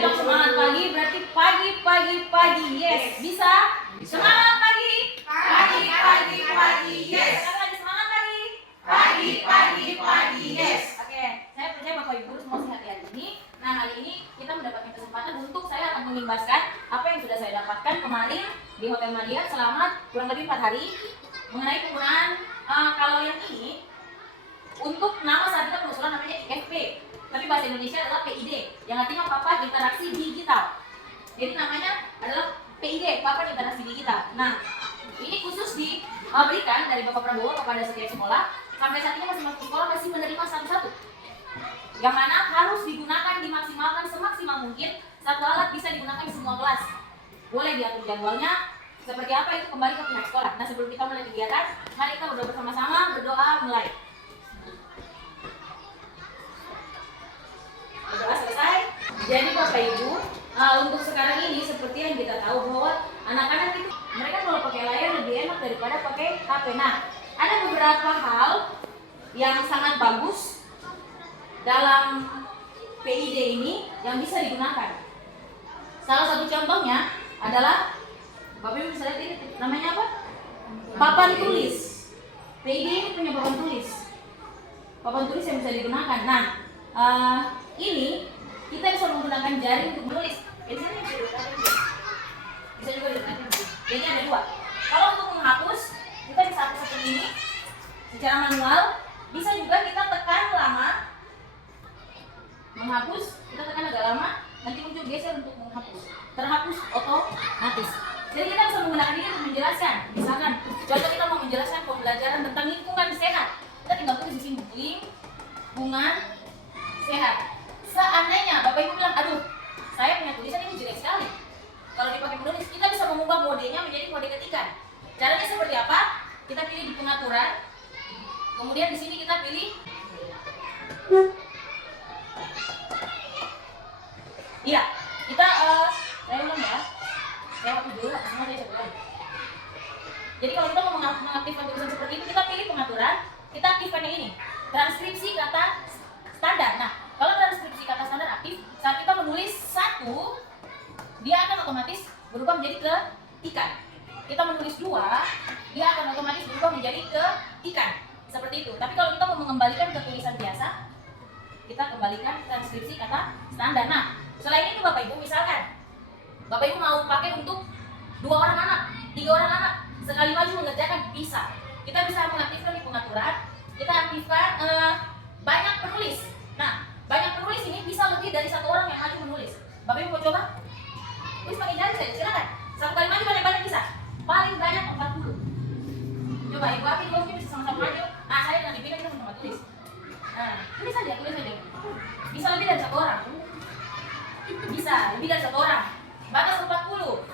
bilang semangat pagi berarti pagi. Yes. Bisa? Semangat pagi. Pagi. Yes. Sekali lagi semangat pagi. Pagi. Yes. Oke, saya percaya Bapak Ibu semua sehat hari ini. Nah, hari ini kita mendapatkan kesempatan untuk saya akan mengimbaskan apa yang sudah saya dapatkan kemarin di Hotel Madia selama kurang lebih 4 hari mengenai penggunaan kalau yang ini untuk nama saat kita pengusulan namanya IFP, tapi bahasa Indonesia adalah PID yang artinya papan interaksi digital. Jadi namanya adalah PID, papan interaksi digital. Nah, ini khusus diberikan dari Bapak Prabowo kepada setiap sekolah. Sampai saat ini masing-masing sekolah masih menerima satu-satu, yang mana harus digunakan dimaksimalkan semaksimal mungkin. Satu alat bisa digunakan di semua kelas. Boleh diatur jadwalnya seperti apa itu kembali ke pihak sekolah. Nah, sebelum kita mulai kegiatan, mari kita berdoa bersama-sama. Berdoa mulai. Berdoa selesai. Jadi Bapak Ibu, untuk sekarang ini seperti yang kita tahu bahwa anak-anak itu mereka kalau pakai layar lebih enak daripada pakai HP. Nah, ada beberapa hal yang sangat bagus dalam PID ini yang bisa digunakan. Salah satu contohnya adalah Bapak Ibu bisa lihat ini namanya apa? Papan tulis. PID ini punya papan tulis. Papan tulis yang bisa digunakan. Nah, ini kita bisa menggunakan jari untuk menulis. Biasanya bisa juga digunakan. Jadi ada dua. Kalau untuk menghapus, kita bisa hapus seperti ini secara manual. Bisa juga kita tekan lama. Menghapus, kita tekan agak lama. Nanti muncul geser untuk menghapus. Terhapus otomatis. Jadi kita bisa menggunakan ini untuk menjelaskan. Misalkan, contoh kita mau menjelaskan pembelajaran tentang lingkungan sehat. Kita tinggal tulis di sini lingkungan sehat. Seandainya Bapak Ibu bilang, aduh, saya punya tulisan ini jelek sekali. Kalau dipakai menulis, kita bisa mengubah modenya menjadi mode ketikan. Caranya seperti apa? Kita pilih di pengaturan. Kemudian di sini kita pilih iya, kita saya ulang ya. Saya hapus dulu, semua saya coba. Jadi kalau kita mau mengaktifkan tulisan seperti itu, kita pilih pengaturan, kita aktifkan yang ini, transkripsi kata standar. Nah, kalau transkripsi kata standar aktif, saat kita menulis satu, dia akan otomatis berubah menjadi ketikan. Kita menulis dua, dia akan otomatis berubah menjadi ketikan. Seperti itu. Tapi kalau kita mau mengembalikan ke tulisan biasa, kita kembalikan transkripsi kata standar. Nah, selain itu Bapak Ibu, misalkan Bapak Ibu mau pakai untuk 2 orang anak, 3 orang anak, sekali maju mengerjakan bisa. Kita bisa mengaktifkan di pengaturan, kita aktifkan banyak penulis. Nah, banyak penulis ini bisa lebih dari 1 orang yang maju menulis. Bapak Ibu mau coba? Tulis pakai jari saja, silakan. 1 kali maju banyak-banyak bisa. Paling banyak 40. Coba Ibu Abi dulu bisa sama-sama maju. Nah, saya dengan dipindah kita sama-sama tulis. Nah, tulis saja. Bisa lebih dari 1 orang. Bisa lebih dari 1 orang. Batas 40.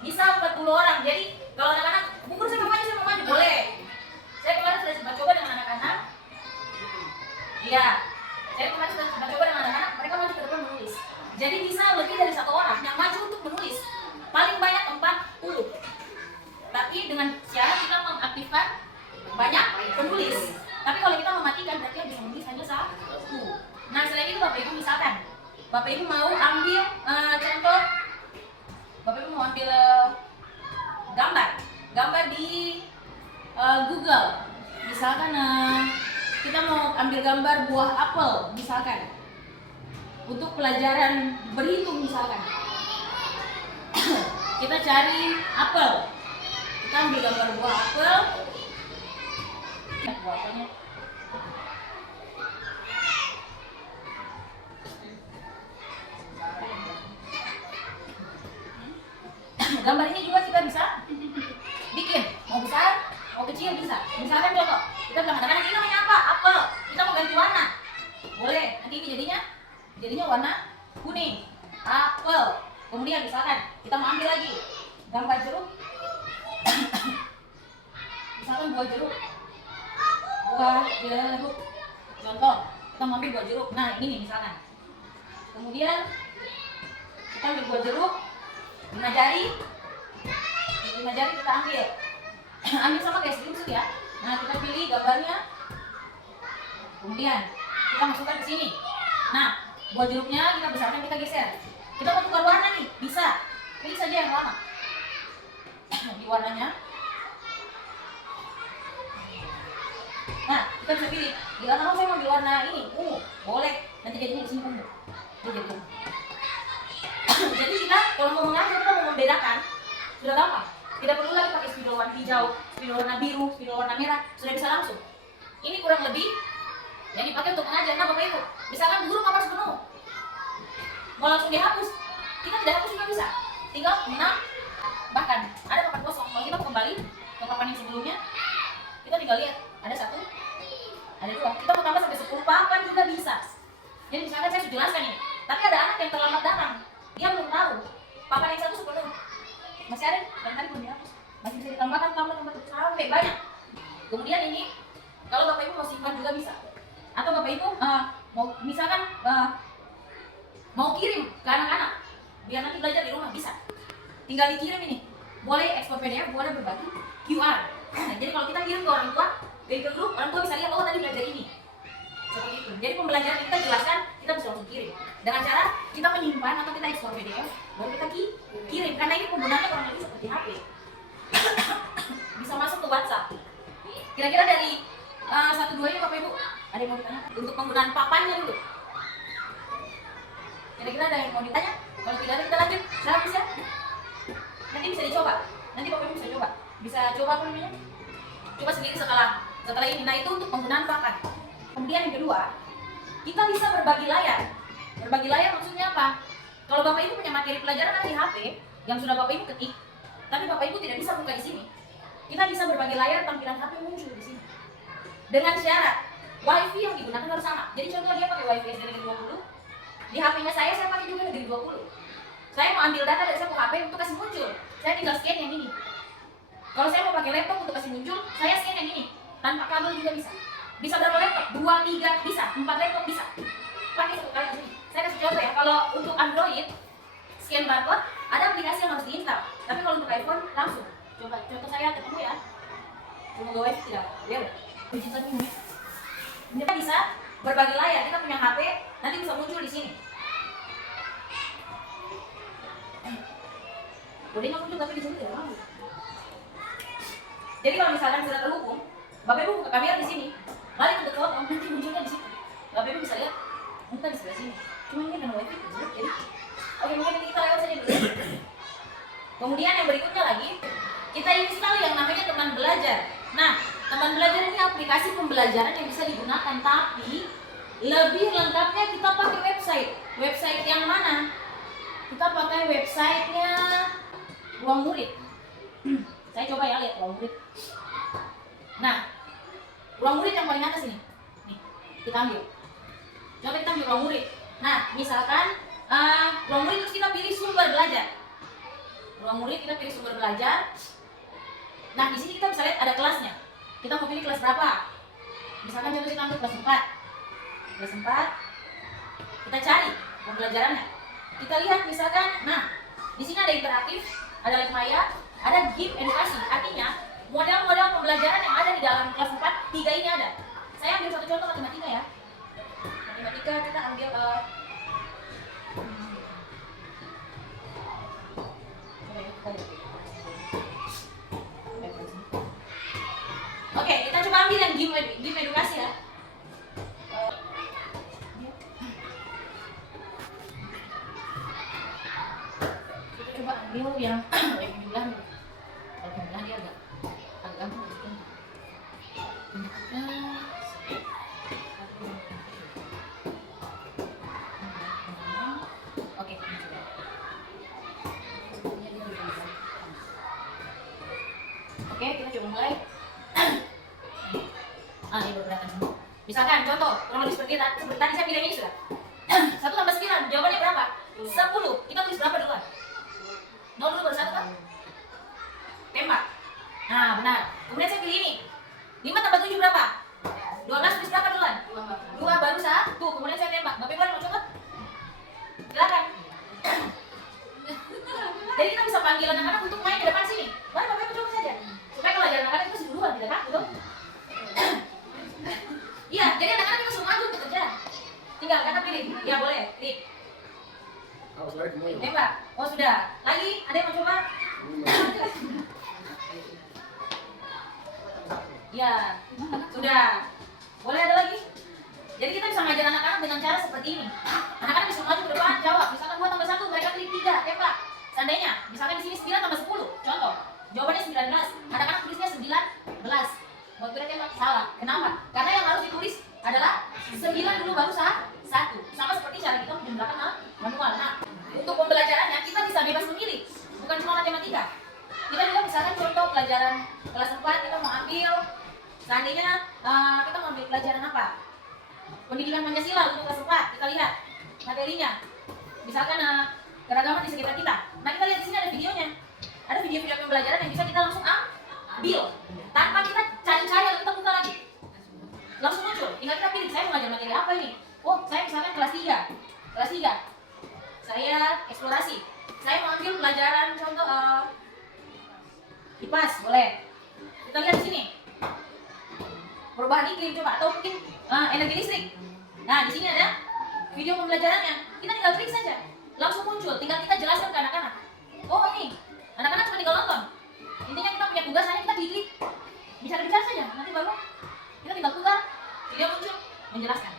Bisa 40 orang. Jadi kalau anak-anak, bukur saya mau maju, boleh. Saya kemarin sudah coba dengan anak-anak. Iya, saya kemarin sudah coba dengan anak-anak. Mereka maju ke depan menulis. Jadi bisa lebih dari 1 orang yang maju untuk menulis. Paling banyak 40. Tapi dengan syarat kita mengaktifkan banyak penulis. Tapi kalau kita mematikan berarti yang bisa menulis hanya 1. Nah, selain itu Bapak Ibu misalkan Bapak Ibu mau ambil contoh, Bapak Ibu mau ambil gambar di Google. Misalkan kita mau ambil gambar buah apel misalkan. Untuk pelajaran berhitung misalkan. Kita cari apel. Kita ambil gambar buah apel. Buah apelnya. Gambar ini juga kita bisa bikin, mau besar, mau kecil bisa. Misalkan contoh, kita bilang anak-anak ini namanya apa? Apel. Kita mau ganti warna, boleh. Nanti ini jadinya warna kuning, apel. Kemudian misalkan kita mau ambil lagi gambar jeruk, misalkan buah jeruk. Contoh, kita mau ambil buah jeruk. Nah ini nih misalkan. Kemudian kita ambil buah jeruk. 5 jari kita ambil sama kayak screenshot ya. Nah kita pilih gambarnya, kemudian kita masukkan ke sini. Nah Buah jeruknya kita besarkan, kita geser. Kita mau tukar warna nih, bisa. Pilih saja yang lama. Di warnanya. Nah, kita bisa pilih. Jika kamu saya mau di warna ini, ungu, boleh. Nanti jadinya di sini ungu. Ini jadi ungu. Jadi kita kalau mau mengatur, kita mau membedakan, sudah gampang. Tidak perlu lagi pakai spidol warna hijau, spidol warna biru, spidol warna merah, sudah bisa langsung. Ini kurang lebih yang dipakai untuk mengajar. Nah, Bapak Ibu, misalkan guru kamar penuh, mau langsung dihapus, kita tidak hapus juga bisa. Tinggal bahkan ada papan kosong. Kalau kita mau kembali ke papan yang sebelumnya, kita tinggal lihat ada 1, ada 2. Kita mau tambah sampai 10 papan juga bisa. Jadi misalkan saya sudah jelaskan ini, tapi ada anak yang terlambat datang, dia belum tahu papan yang 1 sepenuh. Masih ada yang tadi belum dihapus, masih bisa ditambahkan tambah sampai banyak. Kemudian ini, kalau Bapak Ibu mau simpan juga bisa. Atau Bapak Ibu mau misalkan mau kirim ke anak-anak biar nanti belajar di rumah, bisa. Tinggal dikirim ini. Boleh ekspor PDF, boleh berbagi QR. Jadi kalau kita kirim ke orang tua, ke grup, orang tua bisa lihat, oh tadi belajar ini. Seperti itu. Jadi pembelajaran kita jelaskan, kita bisa langsung kirim. Dengan cara kita menyimpan atau kita ekspor PDF, baru kita kirim. Karena ini penggunaannya kurang lebih seperti HP. Bisa masuk ke WhatsApp. Kira-kira dari 1-2 ini Bapak Ibu, ada yang mau ditanya? Untuk penggunaan papannya dulu. Kira-kira ada yang mau ditanya? Kalau tidak ada kita lanjut. Sudah bisa? Nanti bisa dicoba. Nanti Bapak Ibu bisa coba. Bisa coba apa namanya? Coba sendiri setelah ini. Nah, itu untuk penggunaan papan. Kemudian yang kedua, kita bisa berbagi layar. Berbagi layar maksudnya apa? Kalau Bapak Ibu punya materi pelajaran ada di HP yang sudah Bapak Ibu ketik, tapi Bapak Ibu tidak bisa buka di sini. Kita bisa berbagi layar, tampilan HP muncul di sini. Dengan syarat WiFi yang digunakan harus sama. Jadi contoh dia pakai WiFi SD Negeri 20, di HP-nya saya pakai juga Negeri 20. Saya mau ambil data dari saya ke HP untuk kasih muncul, saya tinggal scan yang ini. Kalau saya mau pakai laptop untuk kasih muncul, saya scan yang ini. Tanpa kabel juga bisa. Bisa berapa laptop? 2, 3, bisa. 4 laptop bisa. Pakai satu kali ini. Saya kasih contoh ya, kalau untuk Android, scan barcode, ada aplikasi yang harus diinstal. Tapi kalau untuk iPhone, langsung. Coba, contoh saya ketemu ya. Semoga WiFi tidak. Ya udah. Kunci satu ini. Kita bisa berbagi layar. Kita punya HP, nanti bisa muncul di sini. Bolehnya muncul tapi di sini tidak mau. Jadi kalau misalkan sudah terhubung, Bapak Ibu buka kamera di sini, balik ke cloud, nanti munculnya di situ. Bapak Ibu bisa lihat, muka di sebelah sini. Cuma ini kan WiFi, jadi oke, mungkin nanti kita lewat saja dulu. Kemudian yang berikutnya lagi, kita install yang namanya teman belajar. Nah, teman belajar ini aplikasi pembelajaran yang bisa digunakan, tapi lebih lengkapnya kita pakai website. Website yang mana? Kita pakai websitenya Ruang Murid. Saya coba ya lihat Ruang Murid. Nah, Ruang Murid yang paling atas ini. Nih, kita ambil. Coba kita ambil Ruang Murid. Nah, misalkan Ruang Murid terus kita pilih sumber belajar. Ruang Murid kita pilih sumber belajar. Nah, di sini kita bisa lihat ada kelasnya. Kita mau pilih kelas berapa? Misalkan contoh kita ambil kelas 4. Kelas 4. Kita cari pembelajarannya. Kita lihat misalkan, nah, di sini ada interaktif, ada live maya, ada game edukasi. Artinya, model-model pembelajaran yang ada di dalam kelas 4, 3 ini ada. Saya ambil satu contoh matematika ya. Matematika kita ambil Oke, kita coba ambil yang game edukasi ya. Kita coba ambil yang jumlah dia agak gampang. Oke, kita coba mulai. Ini berbeda semua. Misalkan contoh, kurang lebih seperti tadi saya pilih ini sudah. 1 tambah 9, jawabannya berapa? 10. Kita tulis berapa duluan? 0 dulu baru 1 kan? Tembak. Nah, benar. Kemudian saya pilih ini. 5 tambah 7 berapa? 12 tulis berapa duluan? 2 baru 1. Kemudian saya tembak. Bapak Ibu mau coba? Silakan. Jadi kita bisa panggil anak-anak untuk main di depan sini. Mari Bapak Ibu coba saja. Supaya kalau ajar anak-anak itu duluan, tidak kan? Betul? Iya, jadi anak-anak kita suruh maju untuk kerja. Tinggal kakak pilih. Ya boleh. Tembak. Oh sudah. Lagi ada yang mau coba? Ya, sudah. Boleh ada lagi? Jadi kita bisa mengajar anak-anak dengan cara seperti ini. Anak-anak bisa maju ke depan, jawab. Misalkan 2 tambah 1, mereka klik 3, tembak. Seandainya, misalkan di sini 9 tambah 10, contoh. Jawabannya 19. Anak-anak tulisnya 19. Mau kira tembak? Salah. Kenapa? Karena yang harus ditulis adalah 9 dulu baru 1. Sama seperti cara kita menjumlahkan manual. Nah, untuk pembelajarannya kita bisa bebas memilih. Bukan cuma matematika. Kita juga misalkan contoh pelajaran kelas 4 kita mau ambil, seandainya kita mau ambil pelajaran apa? Pendidikan Pancasila untuk kelas 4. Kita lihat materinya. Misalkan keragaman di sekitar kita. Nah, kita lihat di sini ada videonya. Ada video-video pembelajaran yang bisa kita langsung ambil tanpa kita cari-cari atau kita buka lagi. Langsung muncul. Tinggal kita pilih, saya mau ngajar materi apa ini? Oh, saya misalkan kelas 3. Kelas 3. Saya eksplorasi. Saya mau ambil pelajaran contoh IPAS, boleh. Kita lihat di sini. Perubahan iklim coba atau mungkin energi listrik. Nah, di sini ada video pembelajarannya. Kita tinggal klik saja. Langsung muncul, tinggal kita jelaskan ke anak-anak. Oh, ini. Anak-anak cuma tinggal nonton. Intinya kita punya tugas hanya kita klik. Bicara-bicara saja. Nanti baru kita tinggal putar, video muncul menjelaskan.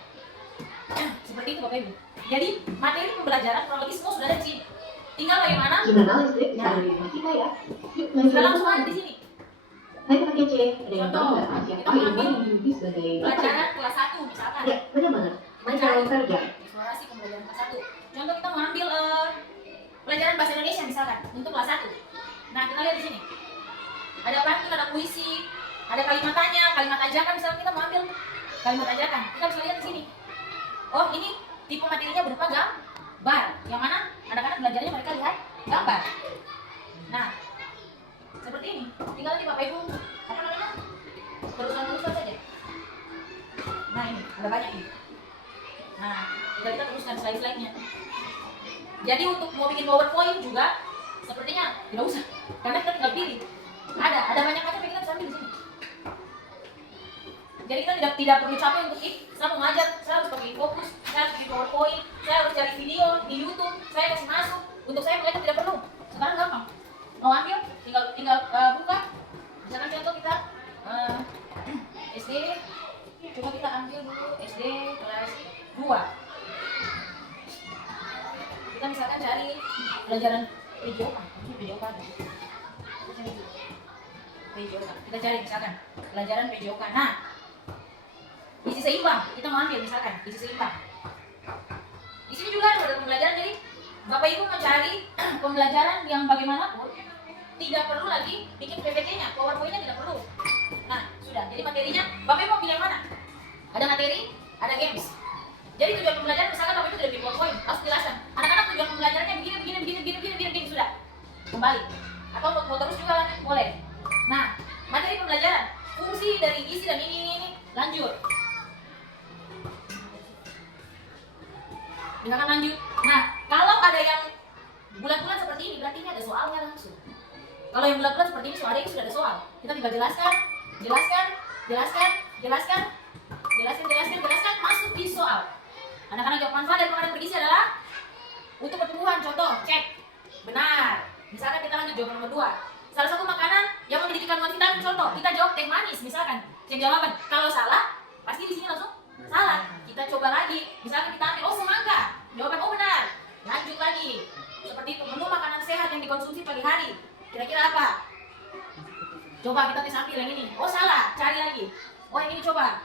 Seperti itu Bapak Ibu. Jadi, materi pembelajaran kurang lebih semua sudah ada di sini. Tinggal bagaimana? Gimana listrik bisa ada di rumah kita ya? Yuk, Sudah langsung ada di sini. Hai pakai C, ada yang tahu Contoh, nggak siapa kita ilmuwan mengambil yang dimiliki sebagai pelajaran kelas 1 misalkan. Ya, benar banget. Mencari kerja. Eksplorasi pembelajaran kelas 1. Contoh kita mau ambil pelajaran bahasa Indonesia misalkan untuk kelas 1. Nah, kita lihat di sini. Ada pantun, ada puisi, ada kalimat tanya, kalimat ajakan misalkan kita mau ambil kalimat ajakan. Kita bisa lihat di sini. Oh, ini tipe materinya berupa gambar. Yang mana anak-anak belajarnya mereka lihat gambar. Nah, seperti ini. Tinggal nanti Bapak Ibu apa namanya? Teruskan saja. Nah, ini ada banyak ini. Nah, tinggal kita teruskan slide-slide-nya. Jadi untuk mau bikin PowerPoint juga sepertinya tidak usah, karena kita tinggal pilih. Ada banyak macam yang kita bisa ambil di sini. Jadi kita tidak perlu capek untuk saya mau ngajar, saya harus pakai fokus, saya harus bikin PowerPoint, saya harus cari video di YouTube, saya kasih masuk. Untuk saya mengajar tidak perlu. Sekarang gampang. Mau ambil, tinggal buka. Misalkan contoh kita SD, coba kita ambil dulu SD kelas 2. Kita misalkan cari pelajaran PJOK. Kita cari misalkan pelajaran PJOK. Nah, isi seimbang kita mau ambil misalkan isi seimbang. Di sini juga ada pembelajaran, jadi Bapak Ibu mencari pembelajaran yang bagaimanapun tidak perlu lagi bikin PPT-nya, PowerPoint-nya tidak perlu. Nah, sudah. Jadi materinya Bapak Ibu mau pilih yang mana? Ada materi, ada games. Jadi tujuan pembelajaran misalkan Bapak Ibu tidak bikin PowerPoint, harus jelaskan. Anak-anak tujuan pembelajarannya begini, sudah. Kembali. Atau mau terus juga boleh. Nah, materi pembelajaran, fungsi dari isi dan ini lanjut. Misalkan lanjut. Nah, kalau ada yang bulat-bulat seperti ini, berarti ini ada soalnya langsung. Kalau yang bulat-bulat seperti ini, soalnya sudah ada soal. Kita tinggal jelaskan, masuk di soal. Anak-anak jawab manfaat dari makanan bergizi adalah untuk pertumbuhan. Contoh, cek. Benar. Misalkan kita lanjut jawaban nomor 2. Salah satu makanan yang memiliki kandungan vitamin, contoh, kita jawab teh manis misalkan. Cek jawaban. Kalau salah, pasti di sini langsung salah. Kita coba lagi. Misalkan kita ambil, oh semangka. Jawaban, oh benar. Lanjut lagi. Seperti itu, menu makanan sehat yang dikonsumsi pagi hari. Kira-kira apa? Coba kita tes ambil yang ini. Oh salah, cari lagi. Oh yang ini coba.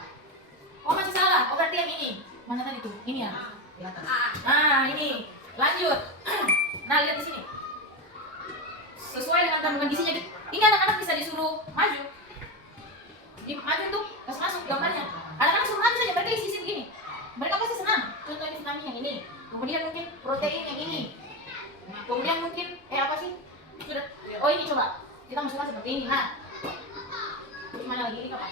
Oh masih salah, oh berarti yang ini. Mana tadi tuh? Ini ya? Di atas. Nah ini. Lanjut. Nah lihat di sini. Sesuai dengan kandungan gizinya. Ini anak-anak bisa disuruh maju. Maju tuh, pas masuk gambarnya. Anak-anak suruh maju saja, mereka isi begini. Mereka pasti senang. Contoh ini vitamin yang ini. Kemudian mungkin protein yang ini. Kemudian mungkin apa sih? Sudah. Oh ini coba. Kita masukkan seperti ini. Nah. Terus mana lagi ini Pak?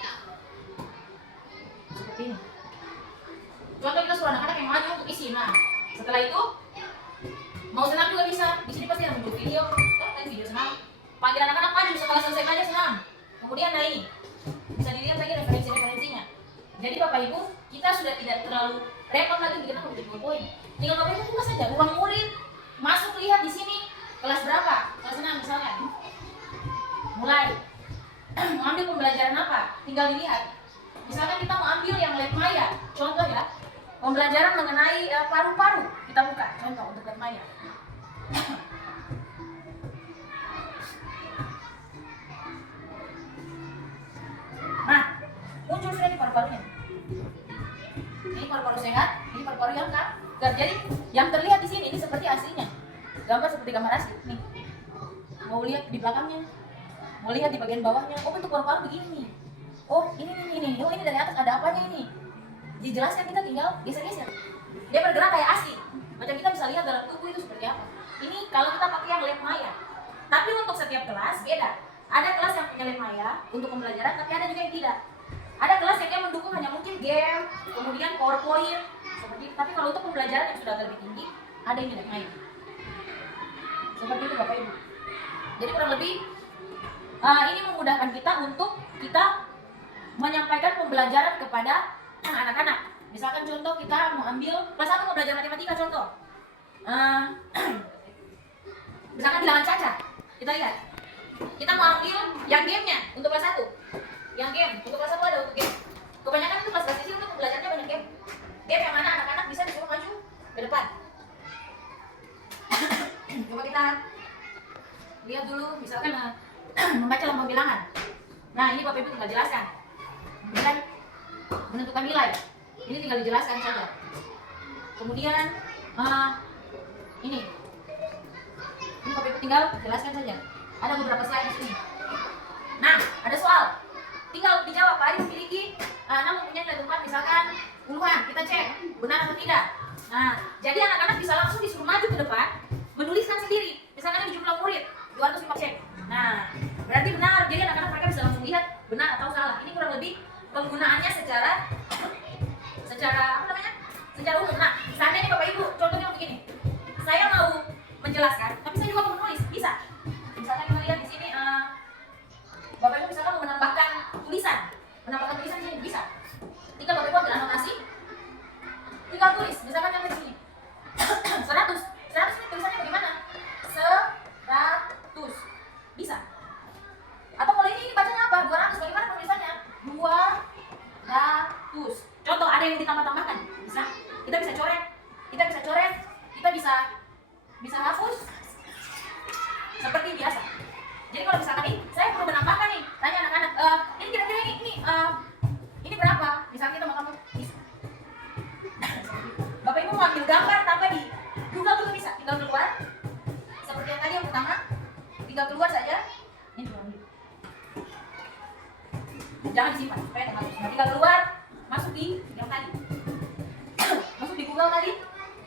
Seperti ini. Contoh kita suruh anak-anak yang maju untuk isi. Nah, setelah itu mau senam juga bisa. Di sini pasti ada muncul video. Kalau tadi video senam. Panggil anak-anak maju setelah selesai belajar senam. Kemudian nah ini. Bisa dilihat lagi referensi-referensinya. Jadi Bapak Ibu, kita sudah tidak terlalu repot lagi kita membuat PowerPoint. Tinggal Bapak Ibu buka saja ruang murid, tinggal dilihat. Misalkan kita mau ambil yang lab maya, contoh ya, pembelajaran mengenai paru-paru, kita buka contoh untuk lab maya. Nah, muncul sudah di paru-parunya. Ini paru-paru sehat, ini paru-paru yang kanker. Jadi yang terlihat di sini ini seperti aslinya. Gambar seperti gambar asli. Nih, mau lihat di belakangnya, mau lihat di bagian bawahnya. Oh, bentuk paru-paru begini. Oh, ini. Oh, ini dari atas ada apanya ini? Dijelaskan, kita tinggal geser-geser. Dia bergerak kayak asli. Macam kita bisa lihat dalam tubuh itu seperti apa. Ini kalau kita pakai yang lab maya. Tapi untuk setiap kelas beda. Ada kelas yang punya lab maya untuk pembelajaran, tapi ada juga yang tidak. Ada kelas yang dia mendukung hanya mungkin game, kemudian PowerPoint, seperti itu. Tapi kalau untuk pembelajaran yang sudah agak lebih tinggi, ada yang lab maya. Seperti itu Bapak Ibu. Jadi kurang lebih ini memudahkan kita untuk kita menyampaikan pembelajaran kepada anak-anak. Misalkan contoh kita mau ambil kelas 1 mau belajar matematika contoh. Misalkan bilangan caca. Kita lihat. Kita mau ambil yang gamenya untuk kelas 1. Yang game, untuk kelas 1 ada untuk game. Kebanyakan itu kelas sini untuk belajarnya banyak game. Game yang mana anak-anak bisa disuruh maju ke depan. Coba kita lihat dulu, misalkan membaca lambang bilangan. Nah, ini Bapak Ibu tinggal jelaskan. Kemudian menentukan nilai. Ini tinggal dijelaskan saja. Kemudian ini Bapak Ibu tinggal jelaskan saja. Ada beberapa slide di sini. Nah, ada soal. Tinggal dijawab. Pak Adi memiliki 6 mempunyai nilai tempat misalkan puluhan. Kita cek benar atau tidak. Nah, jadi anak-anak bisa langsung disuruh maju ke depan, menuliskan sendiri. Misalkan ini jumlah murid 205 cek. Nah, berarti benar. Jadi anak-anak mereka bisa langsung lihat benar atau salah. Ini kurang lebih penggunaannya secara apa namanya? Secara umum. Nah, seandainya Bapak Ibu contohnya begini. Saya mau menjelaskan, tapi saya juga mau menulis, bisa. Misalkan kita lihat di sini Bapak Ibu misalkan mau menambahkan tulisan di sini bisa. Tinggal Bapak Ibu ambil anotasi, tinggal tulis. Misalkan yang di sini 100 ini tulisannya bagaimana? 100 bisa. Atau kalau ini bacanya apa? 200, bagaimana penulisannya? 200. Contoh ada yang ditambah-tambahkan, bisa. Kita bisa coret, kita bisa hapus seperti biasa. Jadi kalau misalkan ini saya perlu menambahkan nih, tanya anak-anak, ini kira-kira ini berapa? Misalnya kita mau tambah, bisa. Bapak Ibu mau ambil gambar tambah di Google juga bisa, tinggal keluar. Seperti yang tadi yang pertama, tinggal keluar saja. Ini keluar dulu. Jangan disimpan supaya ada hapus. Nah, tinggal keluar, masuk di yang tadi. Masuk di Google tadi,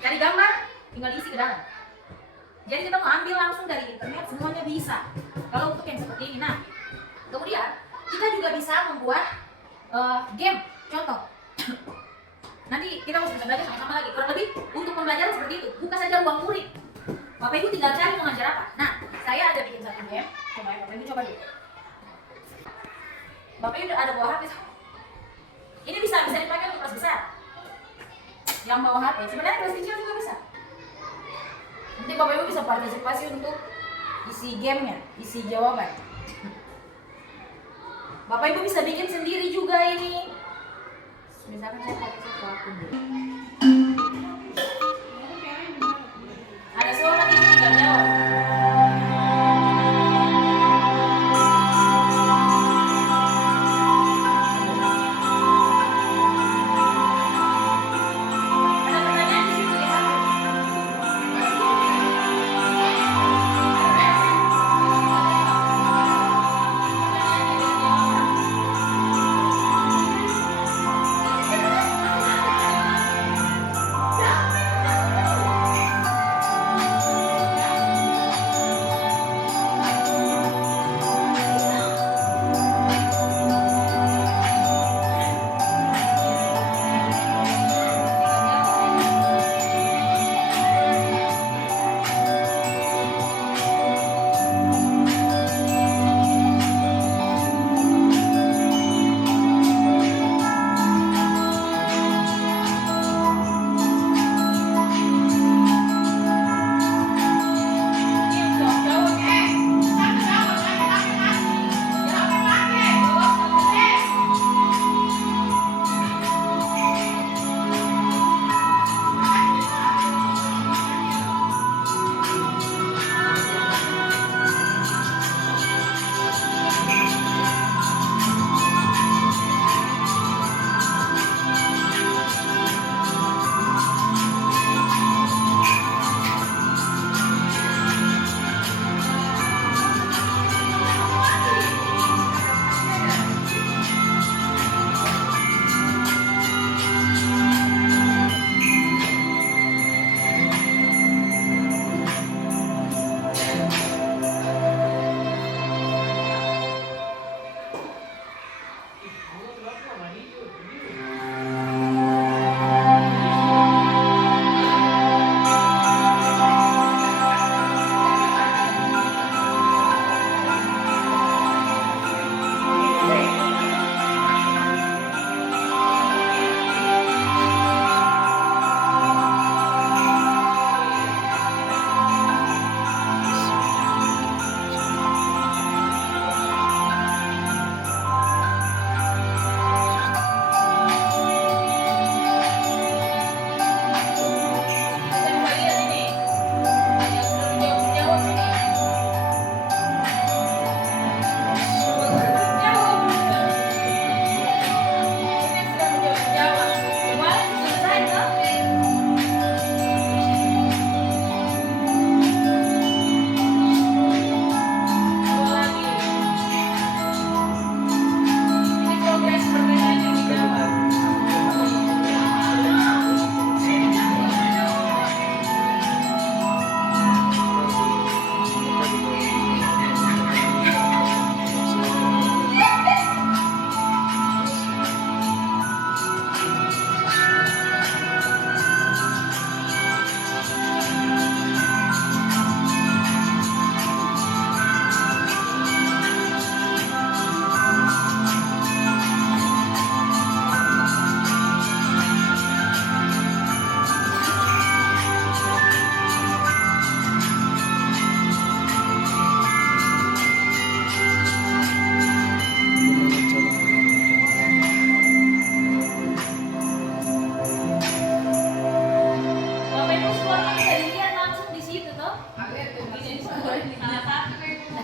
cari gambar, tinggal isi ke dalam. Jadi kita mau ambil langsung dari internet, semuanya bisa. Kalau untuk yang seperti ini, nah, kemudian kita juga bisa membuat game, contoh. Nanti kita bisa belajar sama-sama lagi. Kurang lebih untuk pembelajaran seperti itu, buka saja ruang murid. Bapak Ibu tinggal cari mau ngajar apa. Nah, saya ada bikin satu game. Coba ya, Bapak Ibu coba dulu. Bapak Ibu ada bawa HP. Ini bisa dipakai untuk kelas besar. Yang bawa HP, sebenarnya kelas kecil juga bisa. Nanti Bapak Ibu bisa partisipasi untuk isi gamenya, isi jawaban. Bapak Ibu bisa bikin sendiri juga ini. Misalkan saya pakai sesuatu dulu. Ada soal nanti tinggal jawab.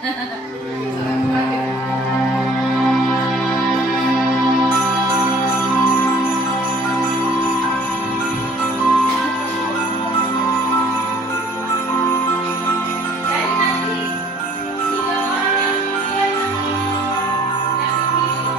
Jadi nanti 3 orang yang pilih yang dipilih.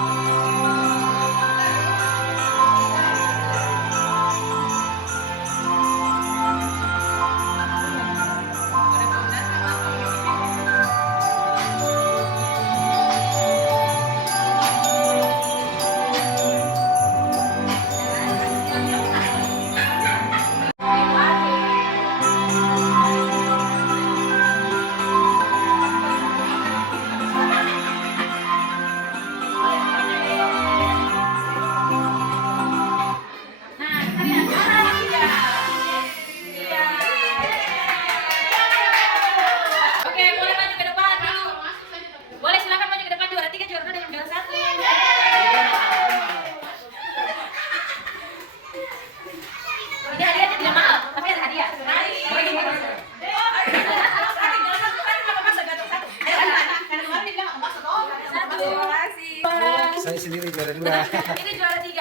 Nah, kalian juara 3. Iya. Oke, boleh maju ke depan dulu. Boleh silakan maju ke depan juara 3, juara 2 dan juara 1. Ini hadiahnya tidak mahal, tapi ada hadiah. Bagi mana? Saya sendiri juara 2. Ini juara 3.